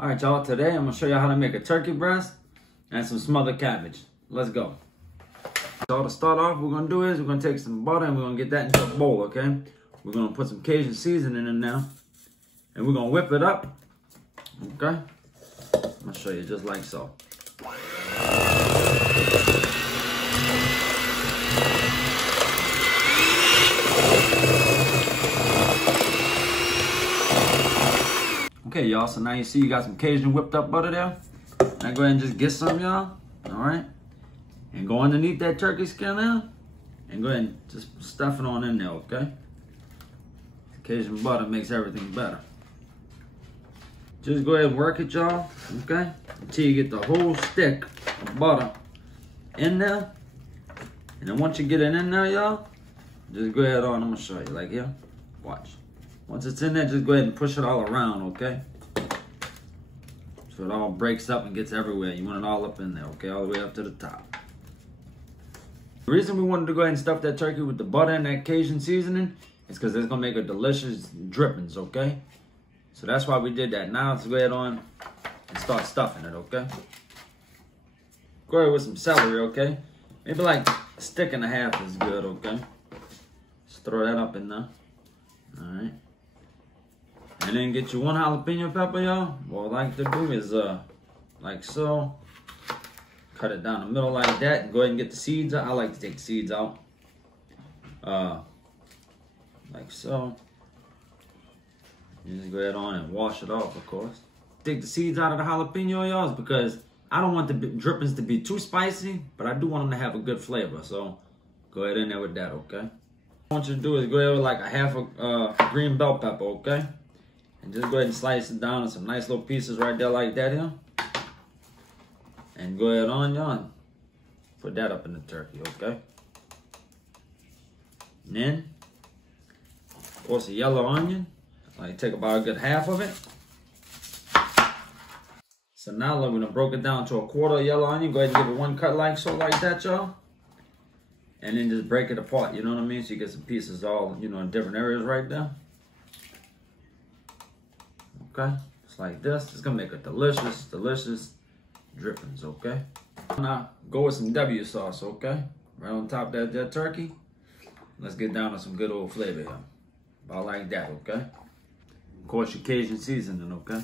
All right, y'all, today I'm gonna show you how to make a turkey breast and some smothered cabbage. Let's go. So to start off, what we're gonna do is we're gonna take some butter and we're gonna get that into a bowl, okay? We're gonna put some Cajun seasoning in there and we're gonna whip it up, okay? I'm gonna show you just like so. Okay, y'all, so now you see you got some Cajun whipped up butter there. Now go ahead and just get some, y'all, all right? And go underneath that turkey skin there, and go ahead and just stuff it on in there, okay? Cajun butter makes everything better. Just go ahead and work it, y'all, okay? Until you get the whole stick of butter in there. And then once you get it in there, y'all, just go ahead on, I'm gonna show you, like here, watch. Once it's in there, just go ahead and push it all around, okay? So it all breaks up and gets everywhere. You want it all up in there, okay? All the way up to the top. The reason we wanted to go ahead and stuff that turkey with the butter and that Cajun seasoning is because it's gonna make a delicious drippings, okay? So that's why we did that. Now let's go ahead on and start stuffing it, okay? Go ahead with some celery, okay? Maybe like a stick and a half is good, okay? Just throw that up in there, all right? And then get you one jalapeno pepper, y'all. What I like to do is, like so. Cut it down the middle like that. And go ahead and get the seeds out. I like to take the seeds out. Like so. You just go ahead on and wash it off, of course. Take the seeds out of the jalapeno, y'all, because I don't want the drippings to be too spicy, but I do want them to have a good flavor. So go ahead in there with that, okay? What I want you to do is go ahead with like a half a green bell pepper, okay? And just go ahead and slice it down in some nice little pieces right there like that here. And go ahead on, y'all, and put that up in the turkey, okay? And then, of course, a yellow onion. Like take about a good half of it. So now we're gonna broke it down to a quarter yellow onion. Go ahead and give it one cut like so, like that, y'all. And then just break it apart, you know what I mean? So you get some pieces all, you know, in different areas right there. Okay, just like this. It's gonna make a delicious, delicious drippings, okay? Now, go with some W sauce, okay? Right on top of that turkey. Let's get down to some good old flavor here. About like that, okay? Of course, your Cajun seasoning, okay?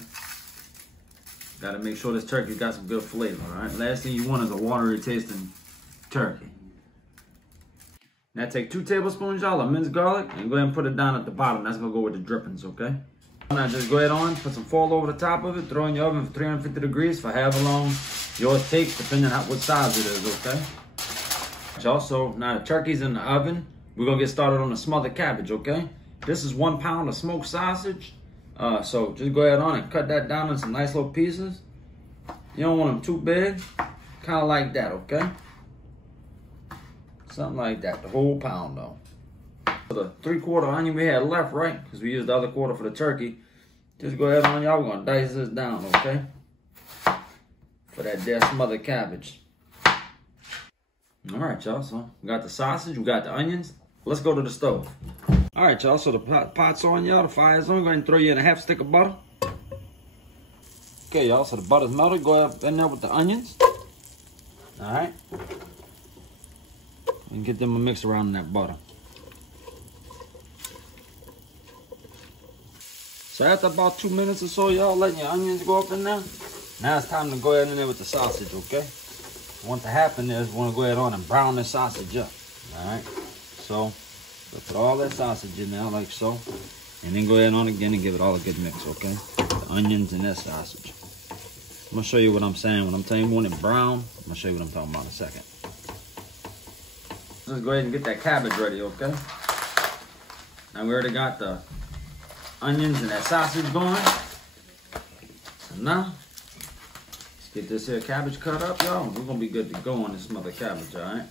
Gotta make sure this turkey got some good flavor, all right? Last thing you want is a watery tasting turkey. Now take 2 tablespoons, y'all, of minced garlic and go ahead and put it down at the bottom. That's gonna go with the drippings, okay? Now just go ahead on, put some foil over the top of it, throw in your oven for 350 degrees for however long yours takes, depending on what size it is, okay? Also, now the turkey's in the oven, we're gonna get started on the smothered cabbage, okay? This is 1 pound of smoked sausage. So just go ahead on and cut that down in some nice little pieces. You don't want them too big, kind of like that, okay? Something like that, the whole pound though. For the 3/4 onion we had left, right? Because we used the other quarter for the turkey. Just go ahead on, y'all. We're gonna dice this down, okay? For that there smothered cabbage. All right, y'all. So we got the sausage, we got the onions. Let's go to the stove. All right, y'all. So the pot's on, y'all. The fire's on. Go ahead and throw you in a half stick of butter. Okay, y'all. So the butter's melted. Go ahead in there with the onions. All right. And get them a mix around in that butter. So after about 2 minutes or so, y'all, letting your onions go up in there. Now it's time to go ahead in there with the sausage, okay? What to happen is we want to go ahead on and brown the sausage up, all right? So put all that sausage in there like so. And then go ahead on again and give it all a good mix, okay? The onions and that sausage. I'm going to show you what I'm saying. When I'm telling you we want it brown, I'm going to show you what I'm talking about in a second. Let's go ahead and get that cabbage ready, okay? Now we already got the onions and that sausage going. So now, let's get this here cabbage cut up, y'all. We're gonna be good to go on this smothered cabbage, all right?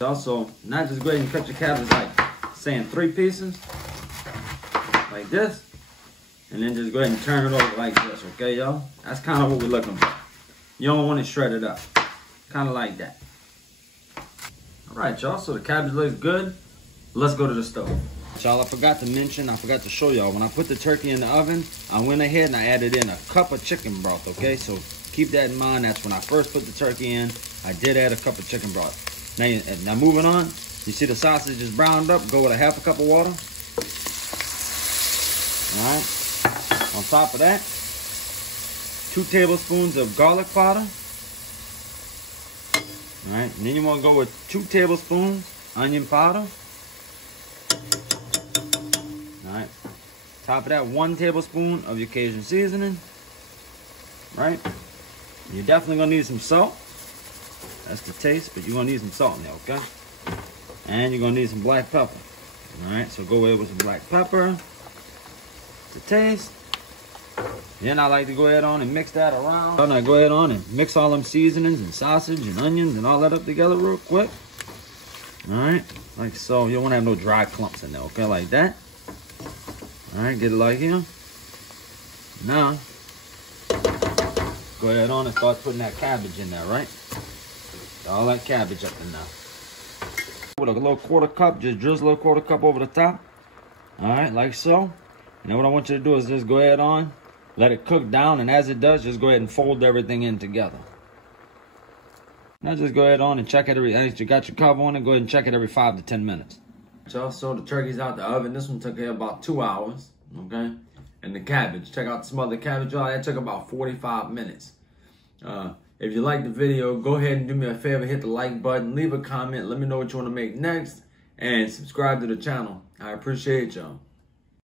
Also, now just go ahead and cut your cabbage like, say in 3 pieces, like this. And then just go ahead and turn it over like this, okay, y'all? That's kind of what we're looking for. You don't want it shredded up. Kind of like that. All right, y'all, so the cabbage looks good. Let's go to the stove. Y'all, I forgot to mention, I forgot to show y'all, when I put the turkey in the oven, I went ahead and I added in a cup of chicken broth, okay? So keep that in mind. That's when I first put the turkey in, I did add a cup of chicken broth. Now moving on, you see the sausage is browned up, go with a half a cup of water. All right, on top of that, 2 tablespoons of garlic powder. All right, and then you want to go with 2 tablespoons onion powder. All right, top of that, 1 tablespoon of your Cajun seasoning. Right, you're definitely gonna need some salt. That's the taste, but you're gonna need some salt in there, okay? And you're gonna need some black pepper. All right, so go ahead with some black pepper to taste. Then I like to go ahead on and mix that around. So now go ahead on and mix all them seasonings and sausage and onions and all that up together real quick. All right, like so. You don't wanna have no dry clumps in there, okay? Like that. All right, get it like here. Now, go ahead on and start putting that cabbage in there, right? All that cabbage up in there. With a little 1/4 cup, just drizzle a 1/4 cup over the top. All right, like so. And then what I want you to do is just go ahead on, let it cook down, and as it does, just go ahead and fold everything in together. Now just go ahead on and check it as you got your cover on it, go ahead and check it every 5 to 10 minutes. So the turkey's out the oven. This one took here about 2 hours, okay? And the cabbage, check out the smothered cabbage, y'all. That took about 45 minutes. If you like the video, go ahead and do me a favor, hit the like button, leave a comment, let me know what you want to make next, and subscribe to the channel. I appreciate y'all.